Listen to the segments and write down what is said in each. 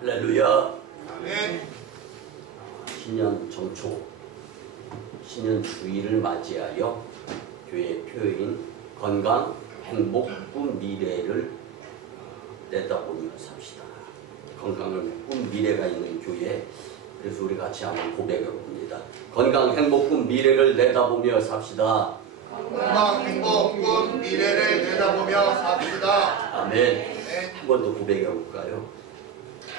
할렐루야. 아멘. 신년 정초, 신년 주일을 맞이하여 교회 표인 건강, 행복, 꿈, 미래를 내다보며 삽시다. 건강을 꿈, 미래가 있는 교회. 그래서 우리 같이 한번 고백해 봅니다. 건강, 행복, 꿈, 미래를 내다보며 삽시다. 건강, 행복, 꿈, 미래를 내다보며 삽시다. 아멘. 한 번 더 고백해 볼까요?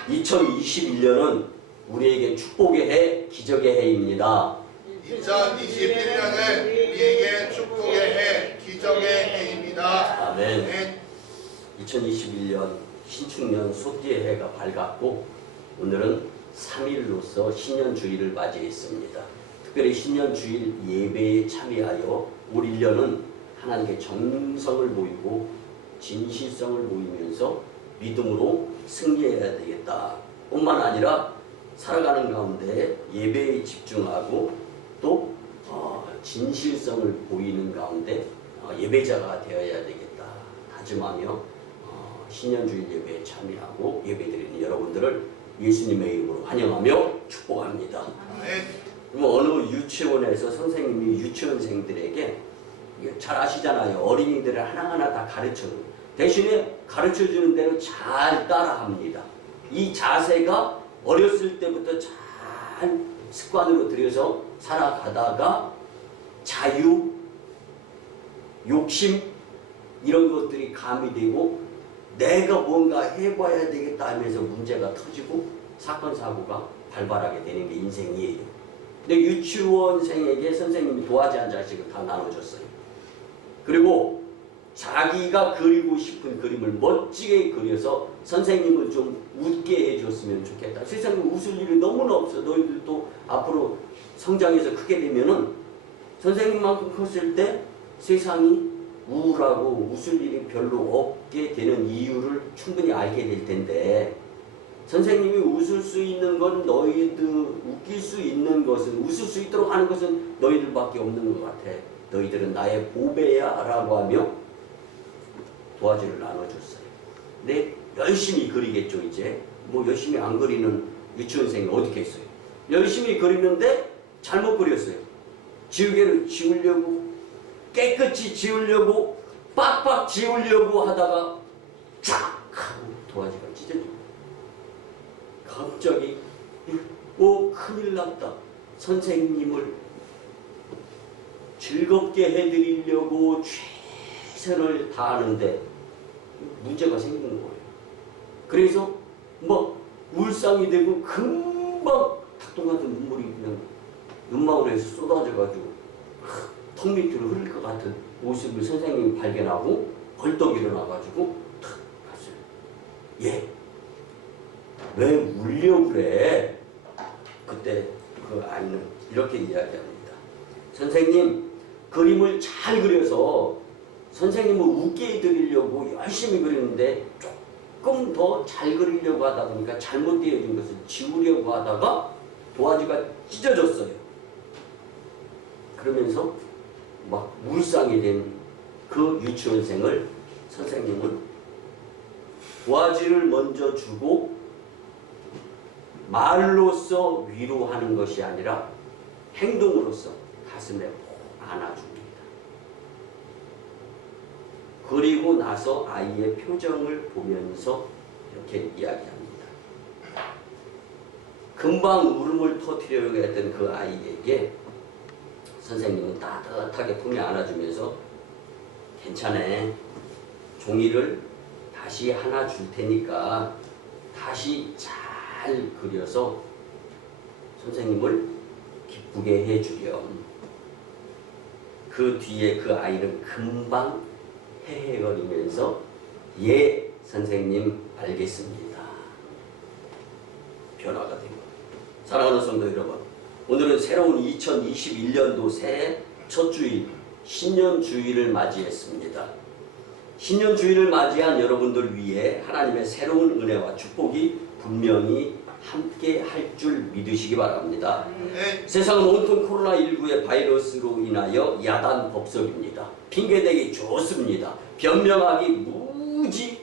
2021년은 우리에게 축복의 해, 기적의 해입니다. 2021년은 우리에게 축복의 해, 기적의 해입니다. 아멘. 2021년 신축년 소띠의 해가 밝았고 오늘은 3일로서 신년주일을 맞이했습니다. 특별히 신년주일 예배에 참여하여 올 1년은 하나님께 정성을 보이고 진실성을 보이면서 믿음으로 승리해야 되겠다. 뿐만 아니라 살아가는 가운데 예배에 집중하고 또 진실성을 보이는 가운데 예배자가 되어야 되겠다. 다짐하며 신년주일 예배에 참여하고 예배드리는 여러분들을 예수님의 이름으로 환영하며 축복합니다. 그럼 어느 유치원에서 선생님이 유치원생들에게 잘 아시잖아요. 어린이들을 하나하나 다 가르쳐줘요. 대신에 가르쳐주는 대로 잘 따라합니다. 이 자세가 어렸을 때부터 잘 습관으로 들여서 살아가다가 자유, 욕심 이런 것들이 가미되고 내가 뭔가 해봐야 되겠다 하면서 문제가 터지고 사건 사고가 발발하게 되는 게 인생이에요. 근데 유치원생에게 선생님이 도화지 한 장씩을 다 나눠줬어요. 그리고 자기가 그리고 싶은 그림을 멋지게 그려서 선생님을 좀 웃게 해줬으면 좋겠다. 세상에 웃을 일이 너무나 없어. 너희들도 앞으로 성장해서 크게 되면은 선생님만큼 컸을 때 세상이 우울하고 웃을 일이 별로 없게 되는 이유를 충분히 알게 될 텐데 선생님이 웃을 수 있는 건 너희들 웃길 수 있는 것은 웃을 수 있도록 하는 것은 너희들밖에 없는 것 같아. 너희들은 나의 보배야 라고 하며 도화지를 나눠줬어요. 근데 열심히 그리겠죠. 이제 뭐 열심히 안 그리는 유치원생이 어디 있겠어요. 열심히 그리는데 잘못 그렸어요. 지우개를 지우려고 깨끗이 지우려고 빡빡 지우려고 하다가 쫙 하고 도화지가 찢어집니다. 갑자기 큰일 났다. 선생님을 즐겁게 해드리려고 최선을 다하는데 문제가 생기는 거예요. 그래서 막 울상이 되고 금방 닭똥 같은 눈물이 그냥 눈망울에서 쏟아져가지고 턱 밑으로 흘릴 것 같은 모습을 선생님이 발견하고 벌떡 일어나가지고 탁 갔어요. 얘 왜 울려고 그래? 그때 그 아이는 이렇게 이야기합니다. 선생님, 그림을 잘 그려서 선생님을 웃게 해드리려고 열심히 그리는데 조금 더 잘 그리려고 하다 보니까 잘못되어진 것을 지우려고 하다가 도화지가 찢어졌어요. 그러면서 막 물상이 된 그 유치원생을 선생님은 도화지를 먼저 주고 말로써 위로하는 것이 아니라 행동으로써 가슴에 푹 안아줍니다. 그리고 나서 아이의 표정을 보면서 이렇게 이야기합니다. 금방 울음을 터뜨리려고 했던 그 아이에게 선생님은 따뜻하게 품에 안아주면서 괜찮아. 종이를 다시 하나 줄 테니까 다시 잘 그려서 선생님을 기쁘게 해주렴. 그 뒤에 그 아이는 금방 헤헤거리면서 예 선생님 알겠습니다. 변화가 된 거예요. 사랑하는 성도 여러분, 오늘은 새로운 2021년도 새해 첫 주일 신년주일을 맞이했습니다. 신년주일을 맞이한 여러분들 위해 하나님의 새로운 은혜와 축복이 분명히 함께 할 줄 믿으시기 바랍니다. 세상은 온통 코로나19의 바이러스로 인하여 야단 법석입니다. 핑계대기 좋습니다. 변명하기 무지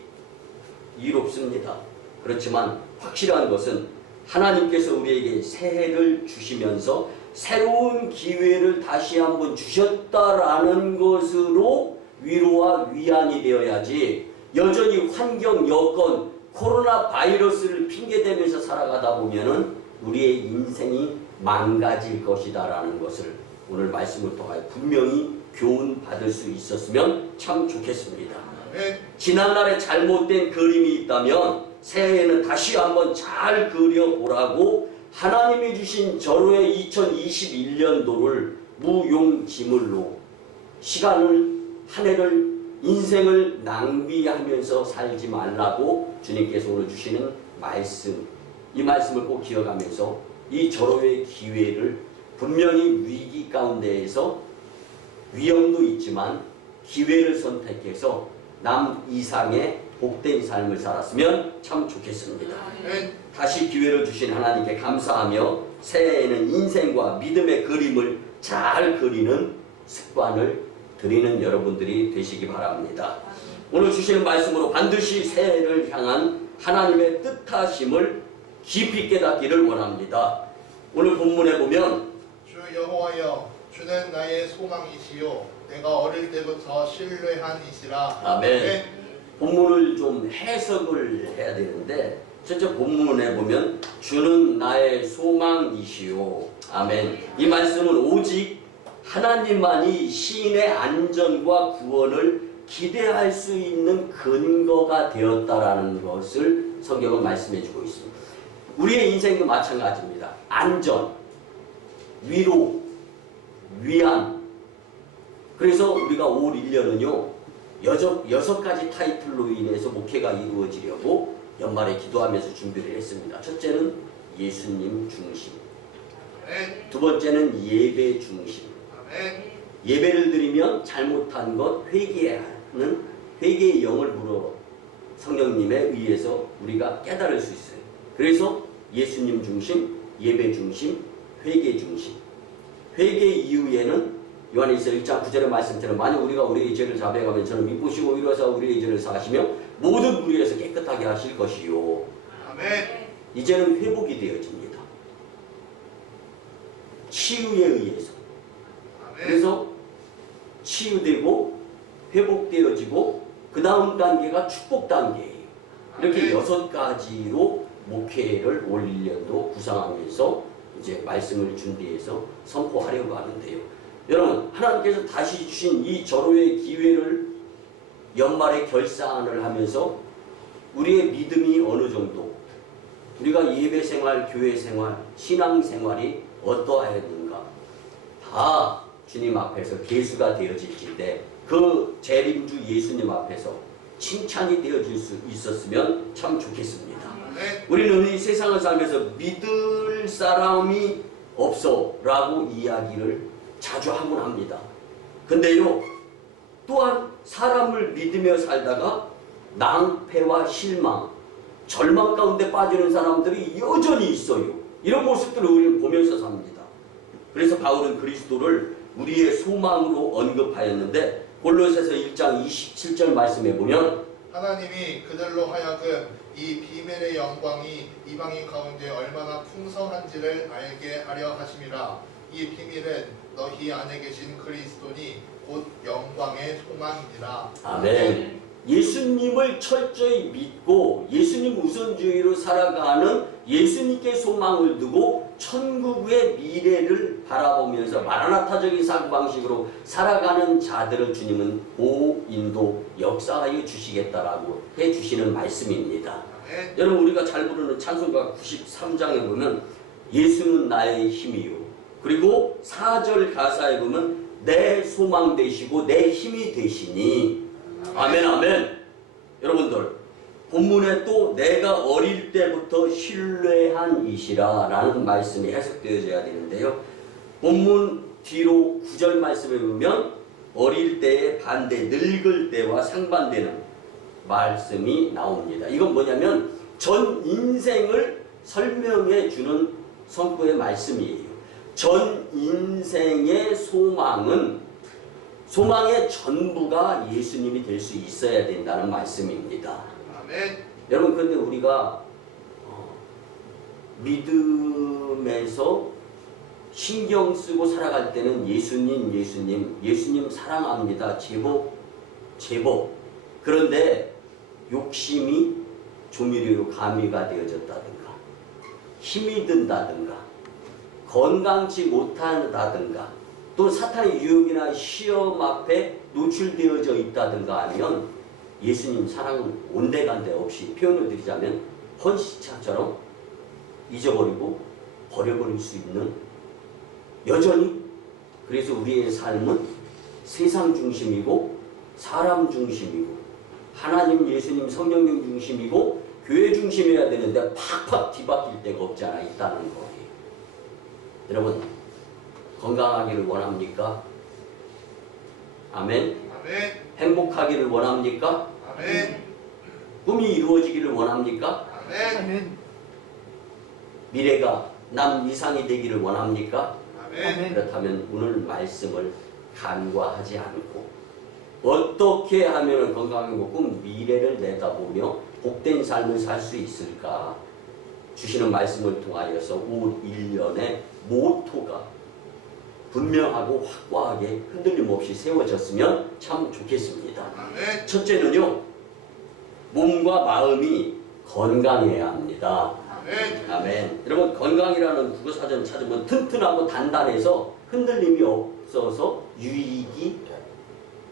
이롭습니다. 그렇지만 확실한 것은 하나님께서 우리에게 새해를 주시면서 새로운 기회를 다시 한번 주셨다라는 것으로 위로와 위안이 되어야지, 여전히 환경, 여건, 코로나 바이러스를 핑계대면서 살아가다 보면은 우리의 인생이 망가질 것이다라는 것을 오늘 말씀을 통하여 분명히 교훈 받을 수 있었으면 참 좋겠습니다. 지난날에 잘못된 그림이 있다면 새해에는 다시 한번 잘 그려보라고 하나님이 주신 절호의 2021년도를 무용지물로 시간을, 한 해를, 인생을 낭비하면서 살지 말라고 주님께서 오늘 주시는 말씀, 이 말씀을 꼭 기억하면서 이 절호의 기회를 분명히 위기 가운데에서 위험도 있지만 기회를 선택해서 남 이상의 복된 삶을 살았으면 참 좋겠습니다. 다시 기회를 주신 하나님께 감사하며 새해에는 인생과 믿음의 그림을 잘 그리는 습관을 들이는 여러분들이 되시기 바랍니다. 오늘 주시는 말씀으로 반드시 새해를 향한 하나님의 뜻하심을 깊이 깨닫기를 원합니다. 오늘 본문에 보면 주 여호와여, 주는 나의 소망이시요 내가 어릴 때부터 신뢰한 이시라. 아멘. 본문을 좀 해석을 해야 되는데, 첫째 본문에 보면 주는 나의 소망이시요. 아멘. 이 말씀은 오직 하나님만이 시인의 안전과 구원을 기대할 수 있는 근거가 되었다라는 것을 성경은 말씀해 주고 있습니다. 우리의 인생도 마찬가지입니다. 안전, 위로, 위안. 그래서 우리가 올 1년은요, 6가지 타이틀로 인해서 목회가 이루어지려고 연말에 기도하면서 준비를 했습니다. 첫째는 예수님 중심. 두 번째는 예배 중심. 예배를 드리면 잘못한 것 회개하는 회개의 영을 물어 성령님에 의해서 우리가 깨달을 수 있어요. 그래서 예수님 중심, 예배 중심, 회개 중심. 회개 이후에는 요한일서 1장 9절의 말씀처럼 만약 우리가 우리의 죄를 자백하면 저는 미쁘시고 위로하사 우리의 죄를 사하시며 모든 무리에서 깨끗하게 하실 것이요. 아멘. 이제는 회복이 되어집니다. 치유에 의해서. 그래서 치유되고 회복되어지고 그 다음 단계가 축복 단계예요. 이렇게 6가지로 목회를 올 1년도 구상하면서 이제 말씀을 준비해서 선포하려고 하는데요. 여러분, 하나님께서 다시 주신 이 절호의 기회를 연말에 결산을 하면서 우리의 믿음이 어느 정도, 우리가 예배생활, 교회생활, 신앙생활이 어떠하였는가 다 주님 앞에서 계수가 되어질 때 그 재림주 예수님 앞에서 칭찬이 되어질 수 있었으면 참 좋겠습니다. 우리는 이 세상을 살면서 믿을 사람이 없어 라고 이야기를 자주 하곤 합니다. 근데요, 또한 사람을 믿으며 살다가 낭패와 실망, 절망 가운데 빠지는 사람들이 여전히 있어요. 이런 모습들을 우리는 보면서 삽니다. 그래서 바울은 그리스도를 우리의 소망으로 언급하였는데 골로새서 1장 27절 말씀에 보면 하나님이 그들로 하여금 이 비밀의 영광이 이방인 가운데 얼마나 풍성한지를 알게 하려 하심이라. 이 비밀은 너희 안에 계신 그리스도니 곧 영광의 소망이니라. 아멘. 예수님을 철저히 믿고 예수님 우선주의로 살아가는 예수님께 소망을 두고 천국의 미래를 바라보면서 마라나타적인 사고방식으로 살아가는 자들을 주님은 인도 역사하여 주시겠다라고 해주시는 말씀입니다. 여러분, 우리가 잘 부르는 찬송가 93장에 보면 예수는 나의 힘이요, 그리고 4절 가사에 보면 내 소망 되시고 내 힘이 되시니. 아멘, 아멘. 여러분들, 본문에 또 내가 어릴 때부터 신뢰한 이시라 라는 말씀이 해석되어져야 되는데요. 본문 뒤로 9절 말씀에 보면 어릴 때의 반대, 늙을 때와 상반되는 말씀이 나옵니다. 이건 뭐냐면 전 인생을 설명해 주는 성부의 말씀이에요. 전 인생의 소망의 전부가 예수님이 될 수 있어야 된다는 말씀입니다. 아멘. 여러분, 그런데 우리가 믿음에서 신경 쓰고 살아갈 때는 예수님 사랑합니다. 제법. 그런데 욕심이 조미료로 가미가 되어졌다든가, 힘이 든다든가, 건강치 못한다든가, 또 사탄의 유혹이나 시험 앞에 노출되어져 있다든가 하면 예수님 사랑 온데간데 없이 표현을 드리자면 헌시차처럼 잊어버리고 버려버릴 수 있는, 여전히 그래서 우리의 삶은 세상 중심이고 사람 중심이고 하나님, 예수님, 성령님 중심이고 교회 중심이어야 되는데 팍팍 뒤바뀔 데가 없지 않아 있다는 거예요. 여러분, 건강하기를 원합니까? 아멘. 아멘. 행복하기를 원합니까? 아멘. 꿈이 이루어지기를 원합니까? 아멘. 미래가 남 이상이 되기를 원합니까? 아멘. 그렇다면 오늘 말씀을 간과하지 않고 어떻게 하면 건강하고 미래를 내다보며 복된 삶을 살 수 있을까? 주시는 말씀을 통하여서 올 1년의 모토가 분명하고 확고하게 흔들림 없이 세워졌으면 참 좋겠습니다. 아멘. 첫째는요, 몸과 마음이 건강해야 합니다. 아멘. 아멘. 여러분, 건강이라는 국어사전 찾으면 튼튼하고 단단해서 흔들림이 없어서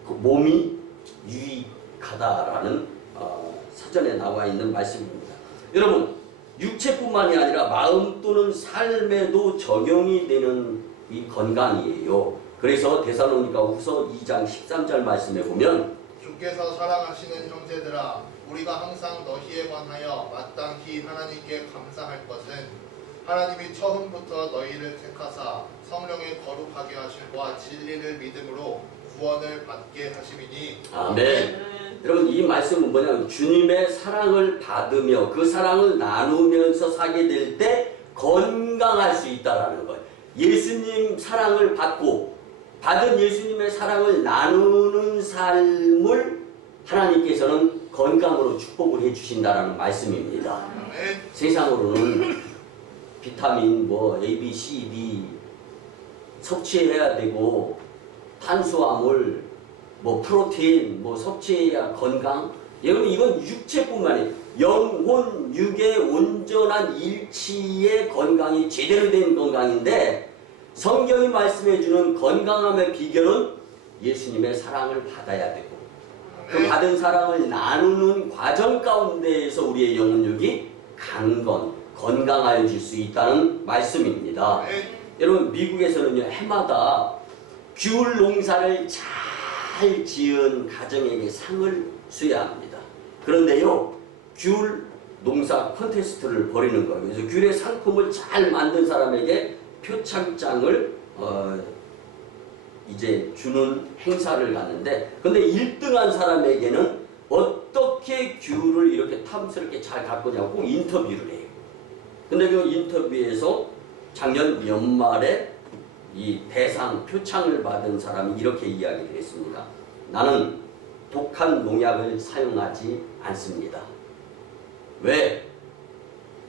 몸이 유익하다라는 사전에 나와 있는 말씀입니다. 여러분, 육체뿐만이 아니라 마음 또는 삶에도 적용이 되는 이 건강이에요. 그래서 데살로니가후서 2장 13절 말씀에 보면 주께서 사랑하시는 형제들아, 우리가 항상 너희에 관하여 마땅히 하나님께 감사할 것은 하나님이 처음부터 너희를 택하사 성령의 거룩하게 하심과 진리를 믿음으로 구원을 받게 하심이니. 아멘. 여러분, 이 말씀은 뭐냐면 주님의 사랑을 받으며 그 사랑을 나누면서 사게 될 때 건강할 수 있다라는 거예요. 예수님 사랑을 받고 받은 예수님의 사랑을 나누는 삶을 하나님께서는 건강으로 축복을 해주신다라는 말씀입니다. 아멘. 세상으로는 비타민 A, B, C, D 섭취해야 되고 탄수화물 프로테인 섭취해야 건강. 여러분, 이건 육체뿐만 아니라 영혼 육의 온전한 일치의 건강이 제대로 된 건강인데, 성경이 말씀해주는 건강함의 비결은 예수님의 사랑을 받아야 되고 그 받은 사랑을 나누는 과정 가운데에서 우리의 영혼육이 건강해질 수 있다는 말씀입니다. 여러분, 미국에서는요, 해마다 귤 농사를 잘 지은 가정에게 상을 수여합니다. 그런데요, 귤 농사 콘테스트를 벌이는 거예요. 그래서 귤의 상품을 잘 만든 사람에게 표창장을 이제 주는 행사를 갔는데, 근데 1등한 사람에게는 어떻게 귤을 이렇게 탐스럽게 잘 가꾸냐고 꼭 인터뷰를 해요. 근데 그 인터뷰에서 작년 연말에 이 대상 표창을 받은 사람이 이렇게 이야기를 했습니다. 나는 독한 농약을 사용하지 않습니다. 왜?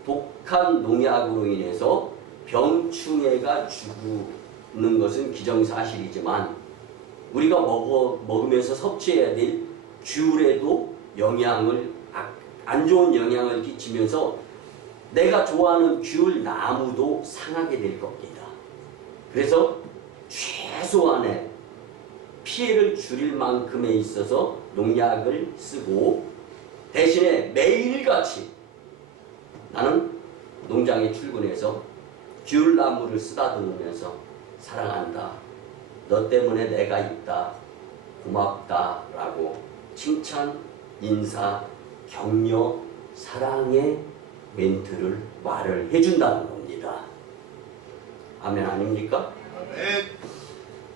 독한 농약으로 인해서 병충해가 죽는 것은 기정사실이지만 우리가 먹으면서 섭취해야 될 귤에도 안 좋은 영향을 끼치면서 내가 좋아하는 귤 나무도 상하게 될 겁니다. 그래서 최소한의 피해를 줄일 만큼에 있어서 농약을 쓰고 대신에 매일같이 나는 농장에 출근해서 귤나무를 쓰다듬으면서 사랑한다, 너 때문에 내가 있다, 고맙다 라고 칭찬, 인사, 격려, 사랑의 말을 해준다는 겁니다. 아멘 아닙니까? 아멘.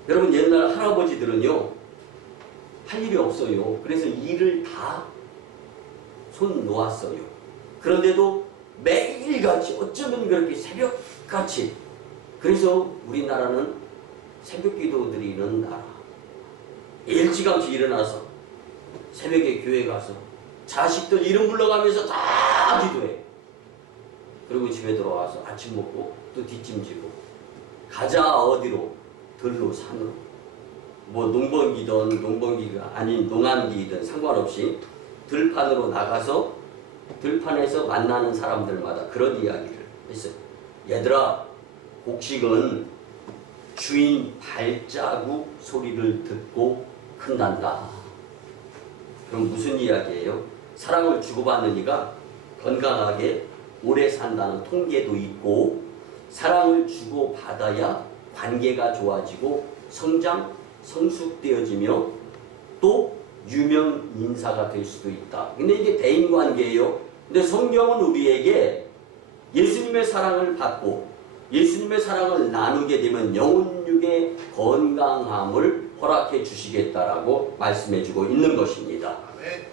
여러분, 옛날 할아버지들은요, 할 일이 없어요. 그래서 일을 다 손 놓았어요. 그런데도 매일같이, 어쩌면 그렇게 새벽같이, 그래서 우리나라는 새벽 기도 드리는 나라. 일찌감치 일어나서 새벽에 교회 가서 자식들 이름 불러가면서 다 기도해. 그리고 집에 들어와서 아침 먹고 또 뒷짐지고 가자 어디로? 들로 산으로. 뭐 농번기든 농번기가 아닌 농한기든 상관없이 들판으로 나가서 들판에서 만나는 사람들마다 그런 이야기를 했어요. 얘들아, 곡식은 주인 발자국 소리를 듣고 큰단다. 그럼 무슨 이야기예요? 사랑을 주고받는 이가 건강하게 오래 산다는 통계도 있고, 사랑을 주고받아야 관계가 좋아지고 성장, 성숙되어지며 또 유명 인사가 될 수도 있다. 근데 이게 대인관계예요. 근데 성경은 우리에게 예수님의 사랑을 받고 예수님의 사랑을 나누게 되면 영혼육의 건강함을 허락해 주시겠다라고 말씀해 주고 있는 것입니다.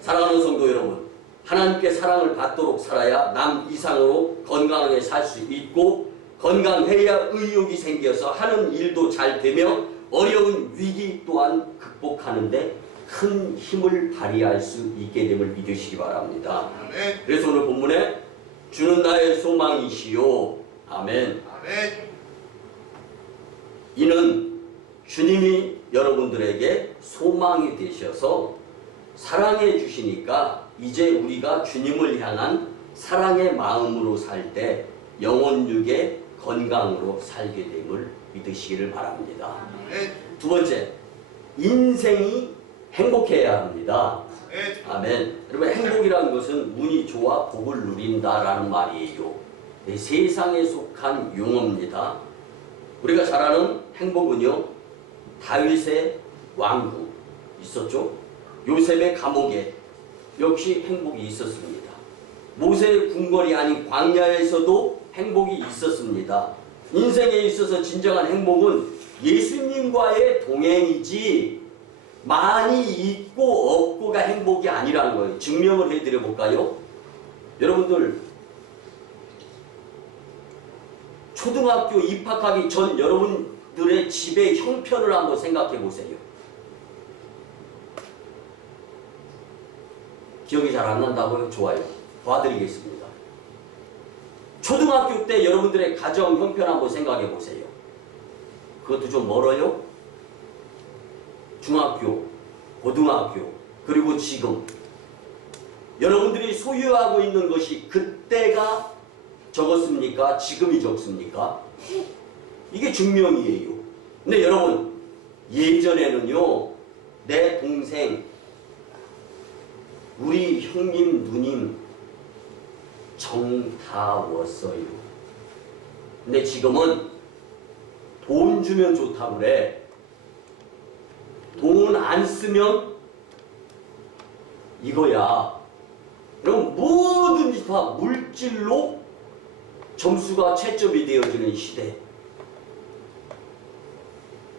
사랑하는 성도 여러분, 하나님께 사랑을 받도록 살아야 남 이상으로 건강하게 살 수 있고, 건강해야 의욕이 생겨서 하는 일도 잘 되며 어려운 위기 또한 극복하는데 큰 힘을 발휘할 수 있게 됨을 믿으시기 바랍니다. 그래서 오늘 본문에 주는 나의 소망이시요. 아멘. 이는 주님이 여러분들에게 소망이 되셔서 사랑해 주시니까 이제 우리가 주님을 향한 사랑의 마음으로 살 때 영혼육의 건강으로 살게 됨을 믿으시기를 바랍니다. 두 번째, 인생이 행복해야 합니다. 아멘. 여러분, 행복이라는 것은 운이 좋아 복을 누린다라는 말이에요. 세상에 속한 용어입니다. 우리가 잘 아는 행복은요, 다윗의 왕궁 있었죠. 요셉의 감옥에 역시 행복이 있었습니다. 모세의 궁궐이 아닌 광야에서도 행복이 있었습니다. 인생에 있어서 진정한 행복은 예수님과의 동행이지 많이 있고 없고가 행복이 아니라는 거예요. 증명을 해드려 볼까요? 여러분들 초등학교 입학하기 전 여러분들의 집의 형편을 한번 생각해 보세요. 기억이 잘 안 난다고요? 좋아요. 도와드리겠습니다. 초등학교 때 여러분들의 가정 형편 한번 생각해 보세요. 그것도 좀 멀어요? 중학교, 고등학교, 그리고 지금 여러분들이 소유하고 있는 것이 그때가 적었습니까? 지금이 적습니까? 이게 증명이에요. 근데 여러분, 예전에는요, 내 동생, 우리 형님, 누님 정다웠어요. 근데 지금은 돈 주면 좋다고 그래. 돈 안 쓰면 이거야. 그럼 뭐든지 다 물질로 점수가 채점이 되어지는 시대.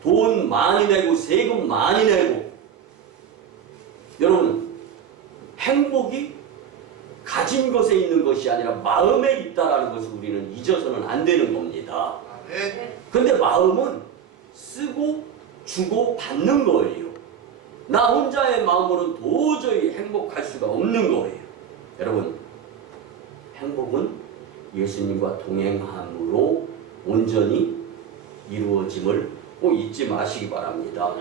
돈 많이 내고 세금 많이 내고. 여러분, 행복이 가진 것에 있는 것이 아니라 마음에 있다라는 것을 우리는 잊어서는 안 되는 겁니다. 근데 마음은 쓰고 주고 받는 거예요. 나 혼자의 마음으로는 도저히 행복할 수가 없는 거예요. 여러분, 행복은 예수님과 동행함으로 온전히 이루어짐을 꼭 잊지 마시기 바랍니다.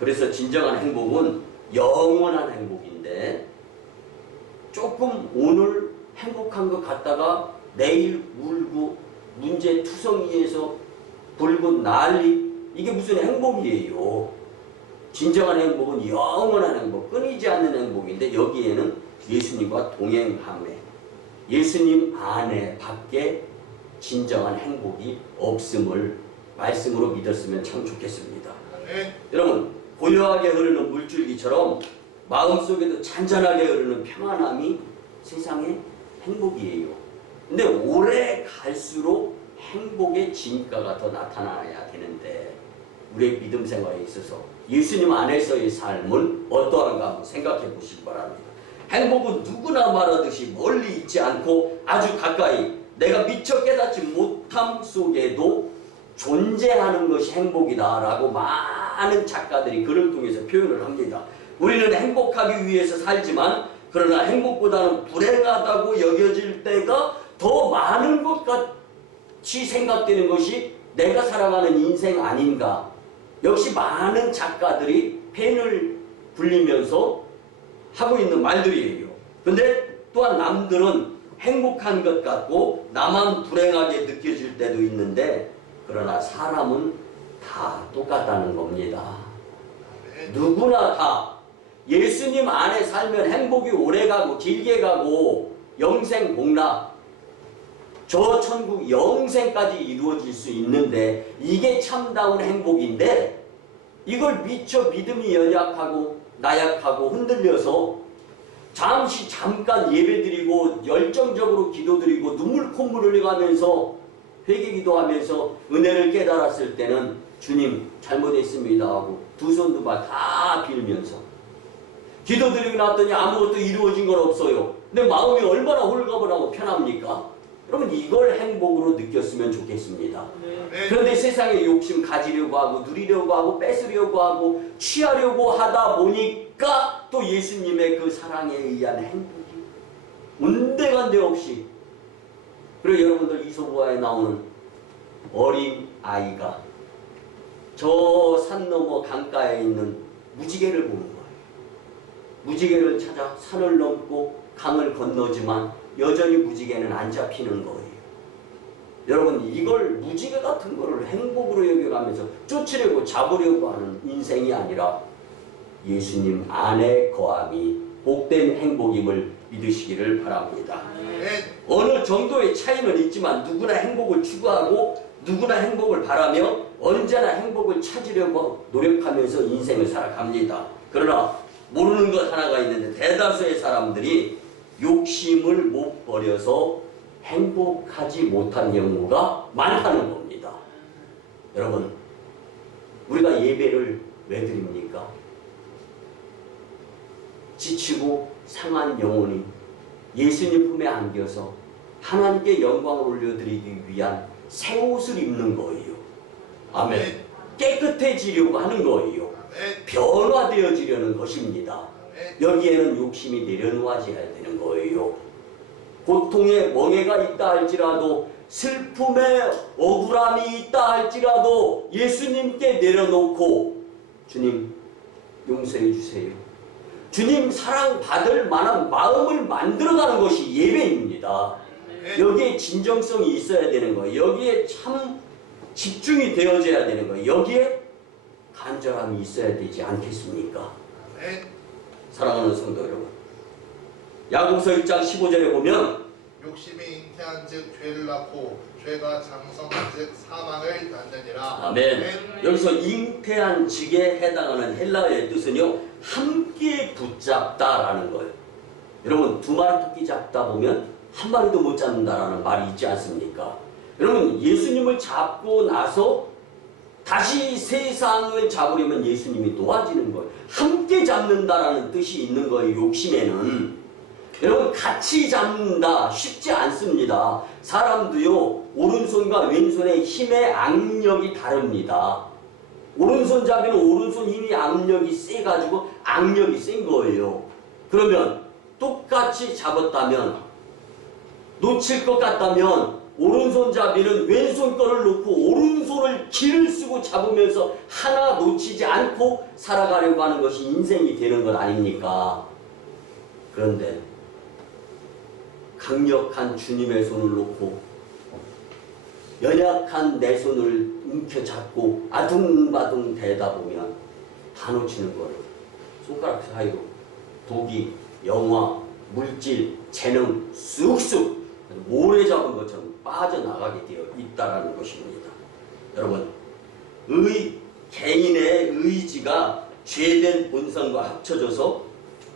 그래서 진정한 행복은 영원한 행복인데, 조금 오늘 행복한 것 같다가 내일 울고 문제투성이에서 불고 난리, 이게 무슨 행복이에요? 진정한 행복은 영원한 행복, 끊이지 않는 행복인데, 여기에는 예수님과 동행함에, 예수님 안에 밖에 진정한 행복이 없음을 말씀으로 믿었으면 참 좋겠습니다. 여러분, 고요하게 흐르는 물줄기처럼 마음속에도 잔잔하게 흐르는 평안함이 세상의 행복이에요. 근데 오래 갈수록 행복의 진가가 더 나타나야 되는데, 우리의 믿음 생활에 있어서 예수님 안에서의 삶은 어떠한가 한번 생각해 보시기 바랍니다. 행복은 누구나 말하듯이 멀리 있지 않고 아주 가까이, 내가 미처 깨닫지 못함 속에도 존재하는 것이 행복이다라고 많은 작가들이 글을 통해서 표현을 합니다. 우리는 행복하기 위해서 살지만, 그러나 행복보다는 불행하다고 여겨질 때가 더 많은 것 같이 생각되는 것이 내가 살아가는 인생 아닌가. 역시 많은 작가들이 펜을 굴리면서 하고 있는 말들이에요. 근데 또한 남들은 행복한 것 같고 나만 불행하게 느껴질 때도 있는데, 그러나 사람은 다 똑같다는 겁니다. 누구나 다 예수님 안에 살면 행복이 오래가고 길게 가고 영생 복락, 저 천국 영생까지 이루어질 수 있는데, 이게 참다운 행복인데 이걸 미처 믿음이 연약하고 나약하고 흔들려서 잠깐 예배드리고 열정적으로 기도드리고 눈물 콧물 흘려가면서 회개기도하면서 은혜를 깨달았을 때는 주님 잘못했습니다 하고 두 손 두 발 다 빌면서 기도드리고 났더니 아무것도 이루어진 건 없어요. 근데 마음이 얼마나 홀가분하고 편합니까? 여러분, 이걸 행복으로 느꼈으면 좋겠습니다. 그런데 세상에 욕심 가지려고 하고 누리려고 하고 뺏으려고 하고 취하려고 하다 보니까 또 예수님의 그 사랑에 의한 행복이 온데간데 없이, 그리고 여러분들 이소부화에 나오는 어린 아이가 저 산 너머 강가에 있는 무지개를 보는 거예요. 무지개를 찾아 산을 넘고 강을 건너지만 여전히 무지개는 안 잡히는 거예요. 여러분, 이걸 무지개 같은 거를 행복으로 여겨가면서 쫓으려고 잡으려고 하는 인생이 아니라 예수님 안에 거함이 복된 행복임을 믿으시기를 바랍니다. 어느 정도의 차이는 있지만 누구나 행복을 추구하고 누구나 행복을 바라며 언제나 행복을 찾으려고 노력하면서 인생을 살아갑니다. 그러나 모르는 것 하나가 있는데, 대다수의 사람들이 욕심을 못 버려서 행복하지 못한 경우가 많다는 겁니다. 여러분, 우리가 예배를 왜 드립니까? 지치고 상한 영혼이 예수님 품에 안겨서 하나님께 영광을 올려드리기 위한 새 옷을 입는 거예요. 아멘. 깨끗해지려고 하는 거예요. 변화되어지려는 것입니다. 여기에는 욕심이 내려놓아져야 되는 거예요. 고통에 멍해가 있다 할지라도, 슬픔에 억울함이 있다 할지라도 예수님께 내려놓고 주님 용서해 주세요, 주님 사랑받을 만한 마음을 만들어가는 것이 예배입니다. 여기에 진정성이 있어야 되는 거예요. 여기에 참 집중이 되어져야 되는 거예요. 여기에 간절함이 있어야 되지 않겠습니까? 사랑하는 성도 여러분, 야고보서 1장 15절에 보면 욕심이 잉태한 즉 죄를 낳고 죄가 장성한 즉 사망을 낳느니라. 아멘. 여기서 잉태한 즉에 해당하는 헬라어의 뜻은요, 함께 붙잡다라는 거예요. 여러분, 두 마리 토끼 잡다 보면 한 마리도 못 잡는다라는 말이 있지 않습니까? 여러분, 예수님을 잡고 나서 다시 세상을 잡으려면 예수님이 도와지는 거예요. 함께 잡는다라는 뜻이 있는 거예요. 욕심에는. 여러분, 같이 잡는다 쉽지 않습니다. 사람도요, 오른손과 왼손의 힘의 악력이 다릅니다. 오른손잡이는 오른손 힘이 악력이 세가지고 악력이 센 거예요. 그러면 똑같이 잡았다면, 놓칠 것 같다면 오른손잡이는 왼손 거를 놓고 오른손을 기를 쓰고 잡으면서 하나 놓치지 않고 살아가려고 하는 것이 인생이 되는 것 아닙니까? 그런데 강력한 주님의 손을 놓고 연약한 내 손을 움켜잡고 아둥바둥 대다 보면 다 놓치는 거예요. 손가락 사이로 독이, 영화, 물질, 재능 쑥쑥 모래 잡은 것처럼 빠져나가게 되어 있다는 것입니다. 여러분, 개인의 의지가 죄된 본성과 합쳐져서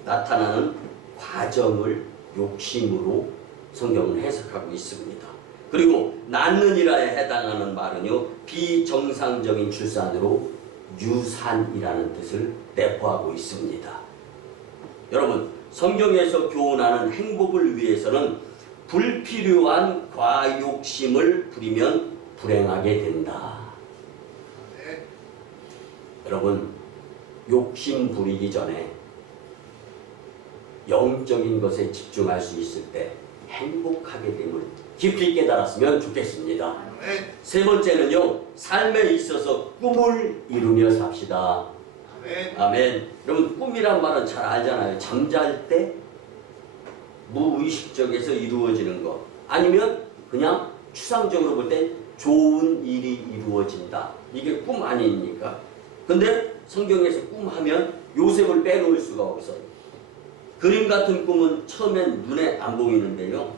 나타나는 과정을 욕심으로 성경은 해석하고 있습니다. 그리고 낳느니라에 해당하는 말은요, 비정상적인 출산으로 유산이라는 뜻을 내포하고 있습니다. 여러분, 성경에서 교훈하는 행복을 위해서는 불필요한 과욕심을 부리면 불행하게 된다. 여러분, 욕심 부리기 전에 영적인 것에 집중할 수 있을 때 행복하게 됨을 깊이 깨달았으면 좋겠습니다. 아멘. 세 번째는요, 삶에 있어서 꿈을 이루며 삽시다. 아멘. 아멘. 여러분, 꿈이란 말은 잘 알잖아요. 잠잘 때 무의식적에서 이루어지는 것, 아니면 그냥 추상적으로 볼 때 좋은 일이 이루어진다. 이게 꿈 아닙니까? 근데 성경에서 꿈하면 요셉을 빼놓을 수가 없어요. 그림 같은 꿈은 처음엔 눈에 안 보이는데요,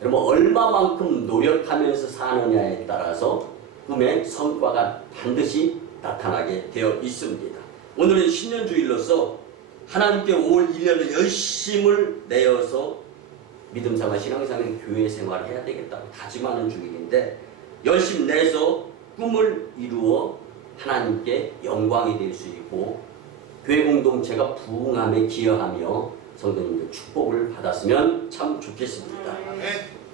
여러분 얼마만큼 노력하면서 사느냐에 따라서 꿈의 성과가 반드시 나타나게 되어 있습니다. 오늘은 신년주일로서 하나님께 올 1년을 열심을 내어서 믿음생활, 신앙생활, 교회 생활을 해야 되겠다고 다짐하는 주일인데, 열심 내서 꿈을 이루어 하나님께 영광이 될 수 있고 교회 공동체가 부흥함에 기여하며 성도님들 축복을 받았으면 참 좋겠습니다. 아멘.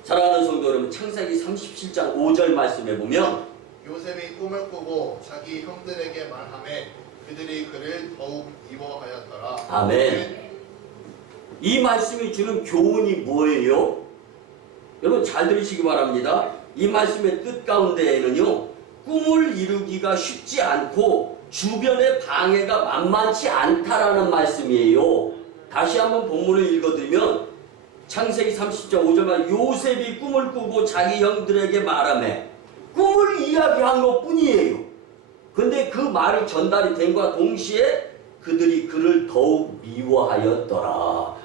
사랑하는 성도 여러분, 창세기 37장 5절 말씀에 보면 요셉이 꿈을 꾸고 자기 형들에게 말하매 그들이 그를 더욱 미워하였더라. 아멘. 이 말씀이 주는 교훈이 뭐예요? 여러분 잘 들으시기 바랍니다. 이 말씀의 뜻 가운데에는요, 꿈을 이루기가 쉽지 않고 주변의 방해가 만만치 않다라는 말씀이에요. 다시 한번 본문을 읽어드리면 창세기 30장 5절만 요셉이 꿈을 꾸고 자기 형들에게 말하매, 꿈을 이야기한 것뿐이에요. 근데 그 말이 전달이 된과 동시에 그들이 그를 더욱 미워하였더라.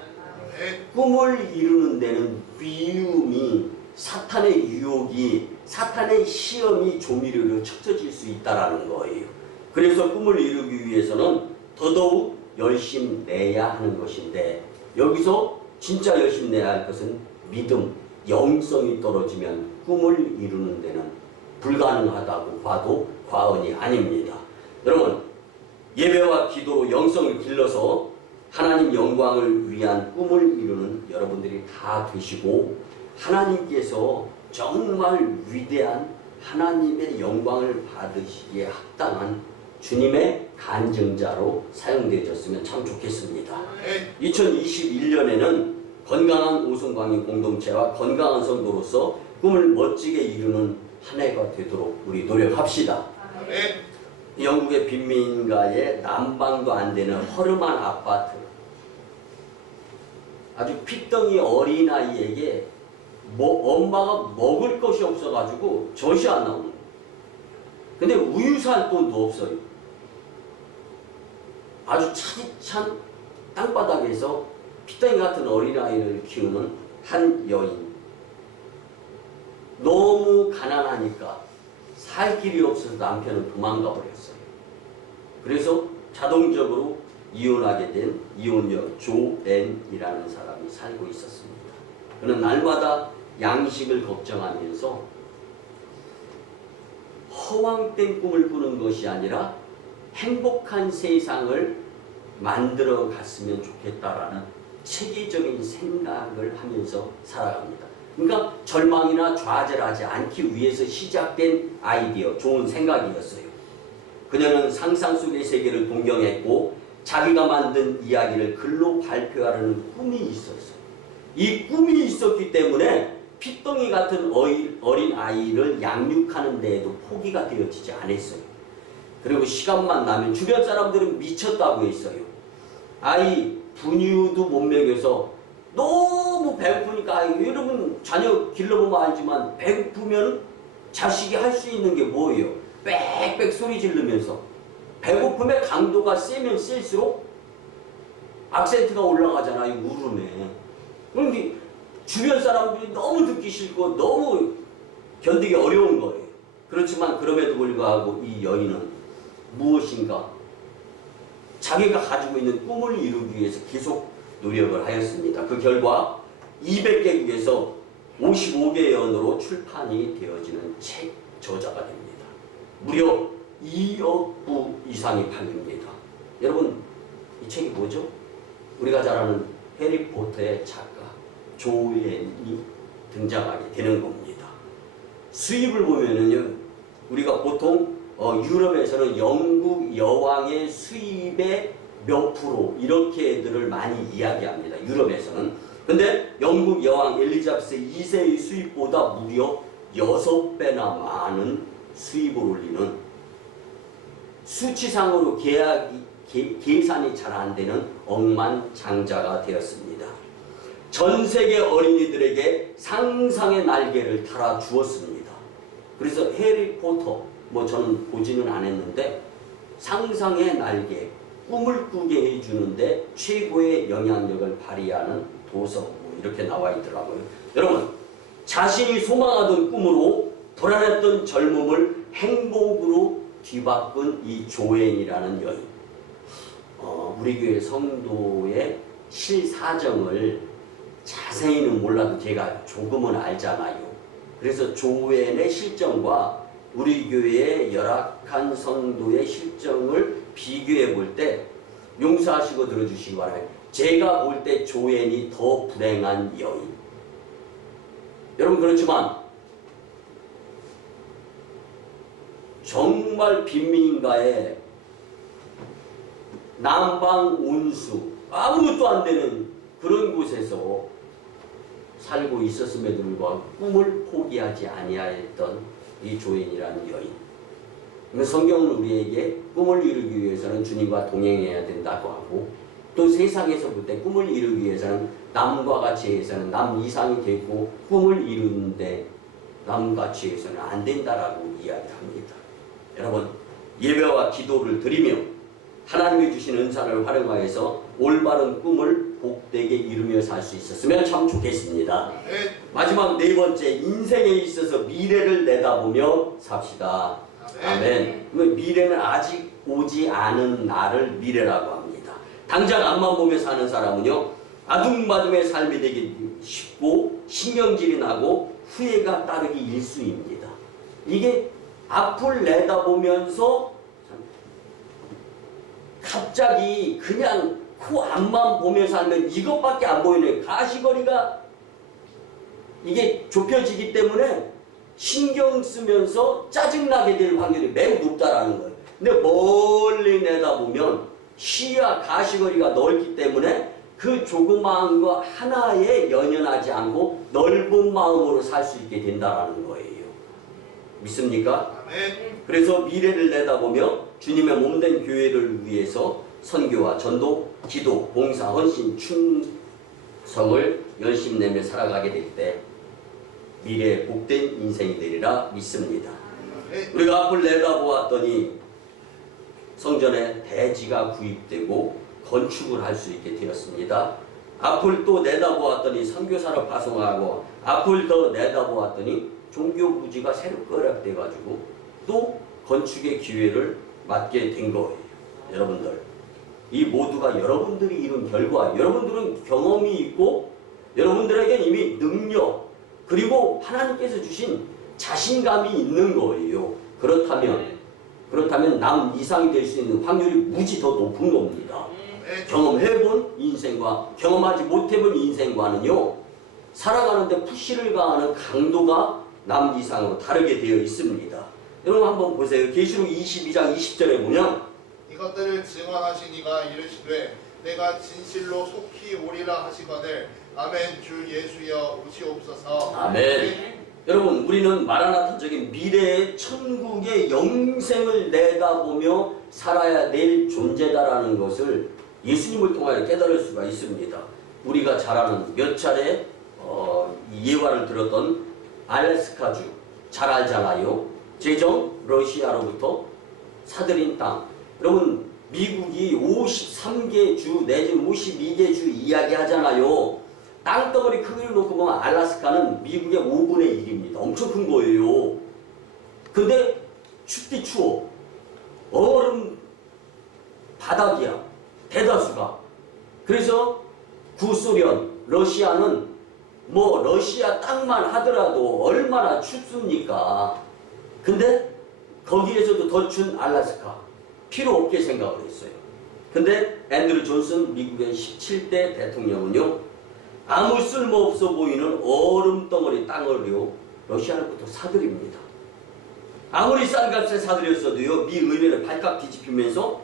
꿈을 이루는 데는 미움이, 사탄의 유혹이, 사탄의 시험이 조미료로 척춰질 수 있다는 거예요. 그래서 꿈을 이루기 위해서는 더더욱 열심 내야 하는 것인데, 여기서 진짜 열심 내야 할 것은 믿음, 영성이 떨어지면 꿈을 이루는 데는 불가능하다고 봐도 과언이 아닙니다. 여러분, 예배와 기도로 영성을 길러서 하나님 영광을 위한 꿈을 이루는 여러분들이 다 되시고, 하나님께서 정말 위대한 하나님의 영광을 받으시기에 합당한 주님의 간증자로 사용되어졌으면 참 좋겠습니다. 2021년에는 건강한 오송광인 공동체와 건강한 성도로서 꿈을 멋지게 이루는 한 해가 되도록 우리 노력합시다. 영국의 빈민가의 난방도 안 되는 허름한 아파트, 아주 핏덩이 어린아이에게 엄마가 먹을 것이 없어가지고 젖이 안 나오는 거예요. 근데 우유 살 돈도 없어요. 아주 차디찬 땅바닥에서 핏덩이 같은 어린아이를 키우는 한 여인. 너무 가난하니까 살 길이 없어서 남편은 도망가 버렸어요. 그래서 자동적으로 이혼하게 된 이혼녀 조앤이라는 사람이 살고 있었습니다. 그는 날마다 양식을 걱정하면서 허황된 꿈을 꾸는 것이 아니라 행복한 세상을 만들어 갔으면 좋겠다라는 체계적인 생각을 하면서 살아갑니다. 그러니까 절망이나 좌절하지 않기 위해서 시작된 아이디어, 좋은 생각이었어요. 그녀는 상상 속의 세계를 동경했고 자기가 만든 이야기를 글로 발표하려는 꿈이 있었어요. 이 꿈이 있었기 때문에 핏덩이 같은 어린 아이를 양육하는 데에도 포기가 되어지지 않았어요. 그리고 시간만 나면 주변 사람들은 미쳤다고 했어요. 아이 분유도 못 먹여서 너무 배고프니까, 여러분 자녀 길러보면 알지만 배고프면 자식이 할 수 있는 게 뭐예요? 빽빽 소리 지르면서. 배고픔의 강도가 세면 셀수록 악센트가 올라가잖아요, 울음에. 그런데 주변 사람들이 너무 듣기 싫고 너무 견디기 어려운 거예요. 그렇지만 그럼에도 불구하고 이 여인은 무엇인가 자기가 가지고 있는 꿈을 이루기 위해서 계속 노력을 하였습니다. 그 결과 200개국에서 55개의 언어로 출판이 되어지는 책 저자가 됩니다. 무려 2억 부 이상이 팔립니다. 여러분, 이 책이 뭐죠? 우리가 잘 아는 해리포터의 작가 조앤이 등장하게 되는 겁니다. 수입을 보면은요, 우리가 보통 유럽에서는 영국 여왕의 수입의 몇 프로 이렇게들을 많이 이야기합니다. 유럽에서는. 근데 영국 여왕 엘리자베스 2세의 수입보다 무려 6배나 많은 수입을 올리는, 수치상으로 계산이 잘 안 되는 억만장자가 되었습니다. 전 세계 어린이들에게 상상의 날개를 달아 주었습니다. 그래서 해리포터, 저는 보지는 않았는데 상상의 날개, 꿈을 꾸게 해주는데 최고의 영향력을 발휘하는 도서, 이렇게 나와 있더라고요. 여러분, 자신이 소망하던 꿈으로 불안했던 젊음을 행복으로 뒤바꾼 이 조앤이라는 여인, 우리 교회 성도의 실사정을 자세히는 몰라도 제가 조금은 알잖아요. 그래서 조앤의 실정과 우리 교회의 열악한 성도의 실정을 비교해 볼 때 용서하시고 들어주시기 바랍니다. 제가 볼 때 조앤이 더 불행한 여인. 여러분, 그렇지만 정말 빈민가에 남방 온수, 아무것도 안 되는 그런 곳에서 살고 있었음에도 불구하고 꿈을 포기하지 아니하였던 이 조앤이라는 여인. 성경은 우리에게 꿈을 이루기 위해서는 주님과 동행해야 된다고 하고, 또 세상에서 볼 때 꿈을 이루기 위해서는 남과 같이 해서는 남 이상이 되고, 꿈을 이루는데 남같이 해서는 안 된다라고 이야기합니다. 여러분, 예배와 기도를 드리며 하나님이 주신 은사를 활용하여서 올바른 꿈을 복되게 이루며 살 수 있었으면 참 좋겠습니다. 마지막 네 번째, 인생에 있어서 미래를 내다보며 삽시다. 아멘. 미래는 아직 오지 않은 날을 미래라고 합니다. 당장 앞만 보며 사는 사람은요, 아둥바둥의 삶이 되기 쉽고 신경질이 나고 후회가 따르기 일쑤입니다. 이게 앞을 내다보면서 갑자기 그냥 코 앞만 보며 살면 이것밖에 안 보이네. 가시거리가 이게 좁혀지기 때문에 신경 쓰면서 짜증나게 될 확률이 매우 높다라는 거예요. 근데 멀리 내다보면 시야 가시거리가 넓기 때문에 그 조그마한 거 하나에 연연하지 않고 넓은 마음으로 살 수 있게 된다라는 거예요. 믿습니까? 그래서 미래를 내다보며 주님의 몸된 교회를 위해서 선교와 전도, 기도, 봉사, 헌신, 충성을 열심히 내며 살아가게 될 때 미래에 복된 인생이 되리라 믿습니다. 우리가 앞을 내다보았더니 성전에 대지가 구입되고 건축을 할 수 있게 되었습니다. 앞을 또 내다보았더니 선교사를 파송하고, 앞을 더 내다보았더니 종교부지가 새로 꺼락돼가지고 또 건축의 기회를 맞게 된 거예요. 여러분들, 이 모두가 여러분들이 이룬 결과, 여러분들은 경험이 있고 여러분들에게 이미 능력, 그리고 하나님께서 주신 자신감이 있는 거예요. 그렇다면 남 이상이 될 수 있는 확률이 무지 더 높은 겁니다. 경험해본 인생과 경험하지 못해본 인생과는요, 살아가는데 푸시를 가하는 강도가 남 이상으로 다르게 되어 있습니다. 여러분 한번 보세요. 계시록 22장 20절에 보면 이것들을 증언하신 이가 이르시되 내가 진실로 속히 오리라 하시거늘 아멘. 주 예수여 오시옵소서. 아멘. 여러분, 우리는 마라나타적인 미래의 천국의 영생을 내다보며 살아야 될 존재다라는 것을 예수님을 통하여 깨달을 수가 있습니다. 우리가 잘 아는 몇 차례 예화를 들었던 알래스카주 잘 알잖아요. 제정 러시아로부터 사들인 땅. 여러분, 미국이 53개 주 내지는 52개 주 이야기하잖아요. 땅덩어리 크기를 놓고 보면 알래스카는 미국의 5분의 1입니다. 엄청 큰 거예요. 근데 춥디 추워. 얼음 바닥이야. 대다수가. 그래서 구소련, 러시아는 러시아 땅만 하더라도 얼마나 춥습니까? 근데 거기에서도 더 추운 알래스카. 필요 없게 생각을 했어요. 근데 앤드류 존슨 미국의 17대 대통령은요, 아무 쓸모없어 보이는 얼음덩어리 땅을요 러시아로부터 사들입니다. 아무리 싼 값에 사들였어도요, 미 의회를 발칵 뒤집히면서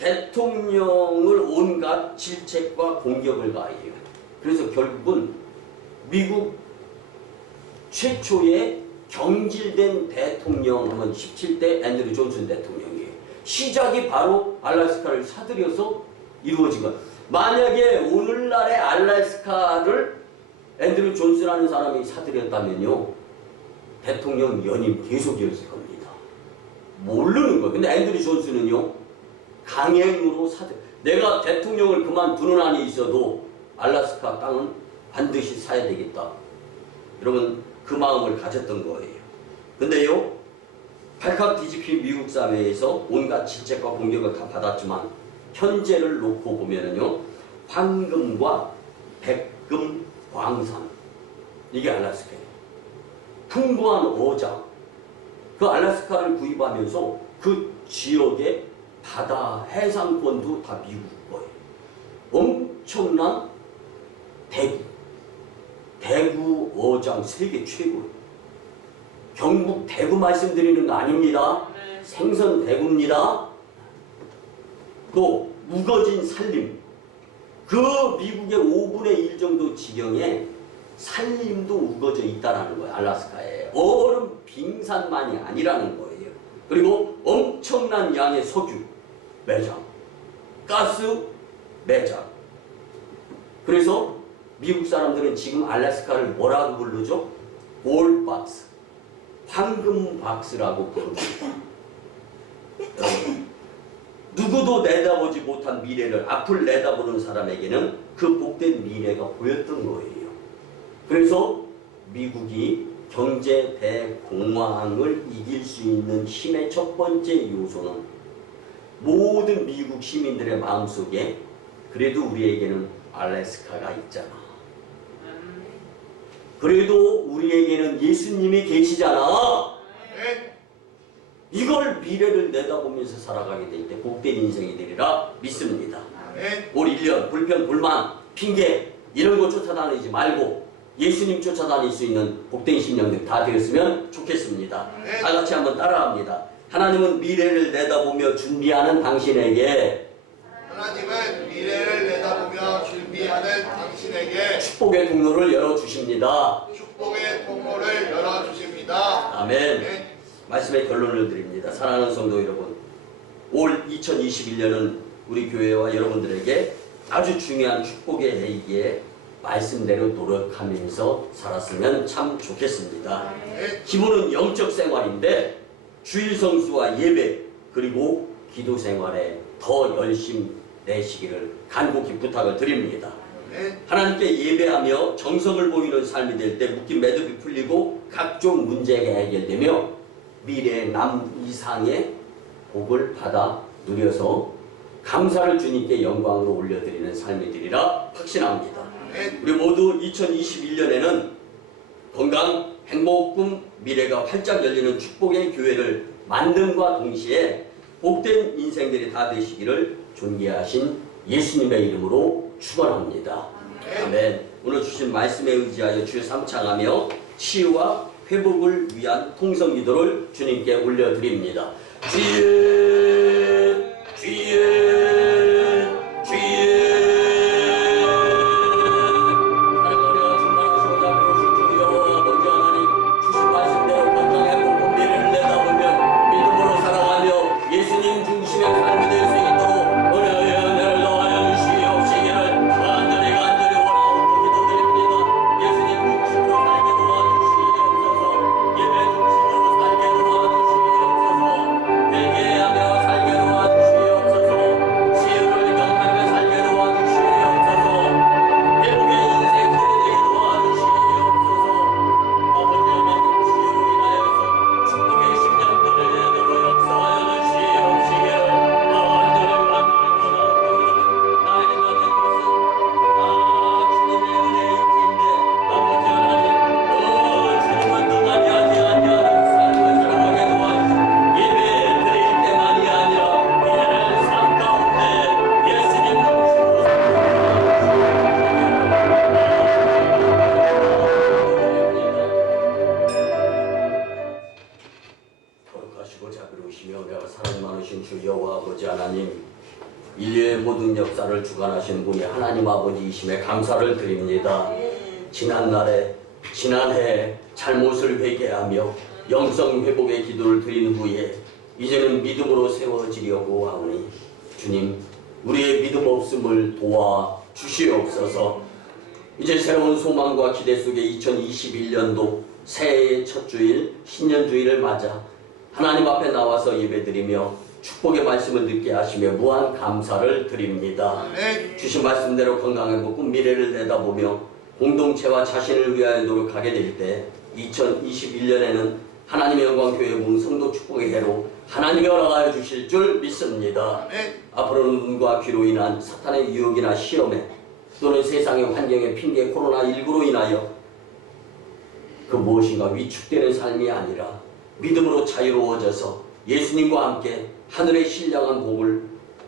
대통령을 온갖 질책과 공격을 가해요. 그래서 결국은 미국 최초의 경질된 대통령 하면 17대 앤드류 존슨 대통령이에요. 시작이 바로 알래스카를 사들여서 이루어진 것. 만약에 오늘날의 알래스카를 앤드류 존슨하는 사람이 사들였다면요, 대통령 연임 계속이었을 겁니다. 모르는 거예요. 근데 앤드류 존슨은요, 강행으로 내가 대통령을 그만두는 한이 있어도 알래스카 땅은 반드시 사야 되겠다. 여러분, 그 마음을 가졌던 거예요. 근데요, 발칵 뒤집힌 미국 사회에서 온갖 질책과 공격을 다 받았지만 현재를 놓고 보면은요, 황금과 백금 광산, 이게 알래스카예요. 풍부한 어장, 그 알래스카를 구입하면서 그 지역의 바다 해상권도 다 미국 거예요. 엄청난 대구 어장 세계 최고예요. 경북 대구 말씀드리는 거 아닙니다. 생선 대구입니다. 또 우거진 산림, 그 미국의 5분의 1 정도 지경에 산림도 우거져 있다라는 거예요. 알래스카에 얼음 빙산만이 아니라는 거예요. 그리고 엄청난 양의 석유 매장, 가스 매장. 그래서 미국 사람들은 지금 알래스카를 뭐라고 부르죠? 골박스, 황금박스라고 부릅니다. 누구도 내다보지 못한 미래를 앞을 내다보는 사람에게는 그 복된 미래가 보였던 거예요. 그래서 미국이 경제 대공황을 이길 수 있는 힘의 첫 번째 요소는 모든 미국 시민들의 마음속에 그래도 우리에게는 알래스카가 있잖아. 그래도 우리에게는 예수님이 계시잖아. 이걸 미래를 내다보면서 살아가게 될 때 복된 인생이 되리라 믿습니다. 올 1년 불평, 불만, 핑계 이런 거 쫓아다니지 말고 예수님 쫓아다닐 수 있는 복된 심령들 다 되었으면 좋겠습니다. 다 같이 한번 따라합니다. 하나님은 미래를 내다보며 준비하는 당신에게, 하나님은 미래를 내다보며 준비하는 당신에게 축복의 통로를 열어주십니다. 축복의 통로를 열어주십니다. 아멘. 말씀의 결론을 드립니다. 사랑하는 성도 여러분, 올 2021년은 우리 교회와 여러분들에게 아주 중요한 축복의 해이기에 말씀대로 노력하면서 살았으면 참 좋겠습니다. 기본은 영적 생활인데 주일 성수와 예배 그리고 기도 생활에 더 열심 내시기를 간곡히 부탁을 드립니다. 하나님께 예배하며 정성을 보이는 삶이 될 때 묶인 매듭이 풀리고 각종 문제가 해결되며 미래의 남 이상의 복을 받아 누려서 감사를 주님께 영광으로 올려드리는 삶이 되리라 확신합니다. 우리 모두 2021년에는 건강, 행복, 꿈, 미래가 활짝 열리는 축복의 교회를 만듦과 동시에 복된 인생들이 다 되시기를 존귀하신 예수님의 이름으로 축원합니다. 아멘. 오늘 주신 말씀에 의지하여 주여 삼창하며 치유와 회복을 위한 통성기도를 주님께 올려드립니다. 주여, 주여, 주여. 인류의 모든 역사를 주관하시는 분이 하나님 아버지이심에 감사를 드립니다. 지난해 잘못을 회개하며 영성 회복의 기도를 드린 후에 이제는 믿음으로 세워지려고 하오니 주님, 우리의 믿음 없음을 도와 주시옵소서. 이제 새로운 소망과 기대 속에 2021년도 새해의 첫 주일 신년주일을 맞아 하나님 앞에 나와서 예배드리며 축복의 말씀을 듣게 하시며 무한 감사를 드립니다. 주신 말씀대로 건강행복과 미래를 내다보며 공동체와 자신을 위하여 노력하게 될 때 2021년에는 하나님의 영광교회 문 성도 축복의 해로 하나님이 허락하여 주실 줄 믿습니다. 앞으로는 눈과 귀로 인한 사탄의 유혹이나 시험에 또는 세상의 환경의 핑계 코로나19로 인하여 그 무엇인가 위축되는 삶이 아니라 믿음으로 자유로워져서 예수님과 함께 하늘의 신령한 복을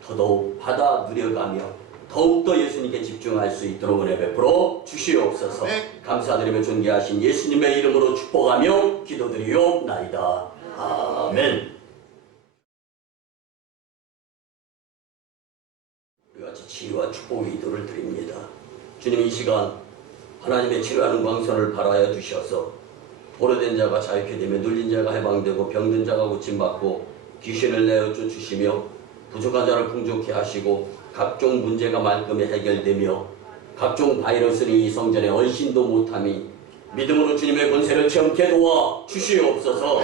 더더욱 받아 누려가며 더욱더 예수님께 집중할 수 있도록 은혜 베풀어 주시옵소서. 감사드리며 존귀하신 예수님의 이름으로 축복하며 기도드리옵나이다. 아멘. 우리 같이 치유와 축복의 기도를 드립니다. 주님, 이 시간 하나님의 치료하는 광선을 발하여 주셔서 보로된 자가 자유케 되며 눌린 자가 해방되고 병든 자가 고침받고 귀신을 내어 쫓으시며 부족한 자를 풍족케 하시고 각종 문제가 말끔히 해결되며 각종 바이러스는 이 성전에 언신도 못함이 믿음으로 주님의 권세를 체험케 도와 주시옵소서.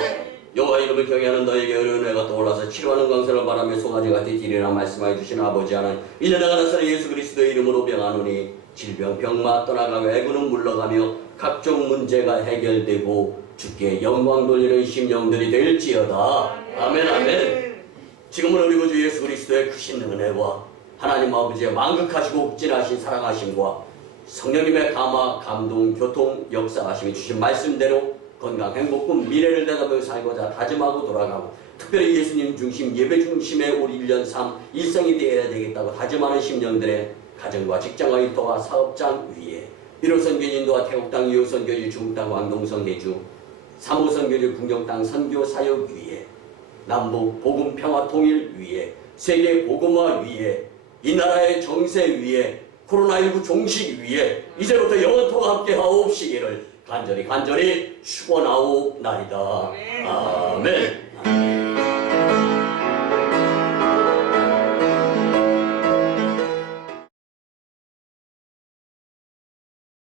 여호와 이름을 경외하는 너에게 어려운 애가 떠올라서 치료하는 광선을 바라며 송아지 같이 지리라 말씀하여 주신 아버지 하나님, 이제 내가 나사렛 예수 그리스도의 이름으로 병하노니 질병 병마 떠나가고 애구는 물러가며 각종 문제가 해결되고 주께 영광 돌리는 심령들이 될지어다. 아멘. 아멘. 지금은 우리 구주 예수 그리스도의 크신 은혜와 하나님 아버지의 만극하시고 옥진하신 사랑하심과 성령님의 감화, 감동, 교통, 역사하심이 주신 말씀대로 건강, 행복군, 미래를 내다보며 살고자 다짐하고 돌아가고 특별히 예수님 중심, 예배 중심의 우리 1년 3 일성이 되어야 되겠다고 다짐하는 심령들의 가정과 직장과 일터와 사업장 위에 1호 선교인도와 태국땅, 2호 선교지 중국땅, 광동성, 해주 3호 선교지 궁정땅 선교 사역 위에 남북 복음 평화 통일 위에 세계 복음화 위에 이 나라의 정세 위에 코로나19 종식 위에 이제부터 영원토가 함께 하옵시기를 간절히 축원하옵나이다. 아멘.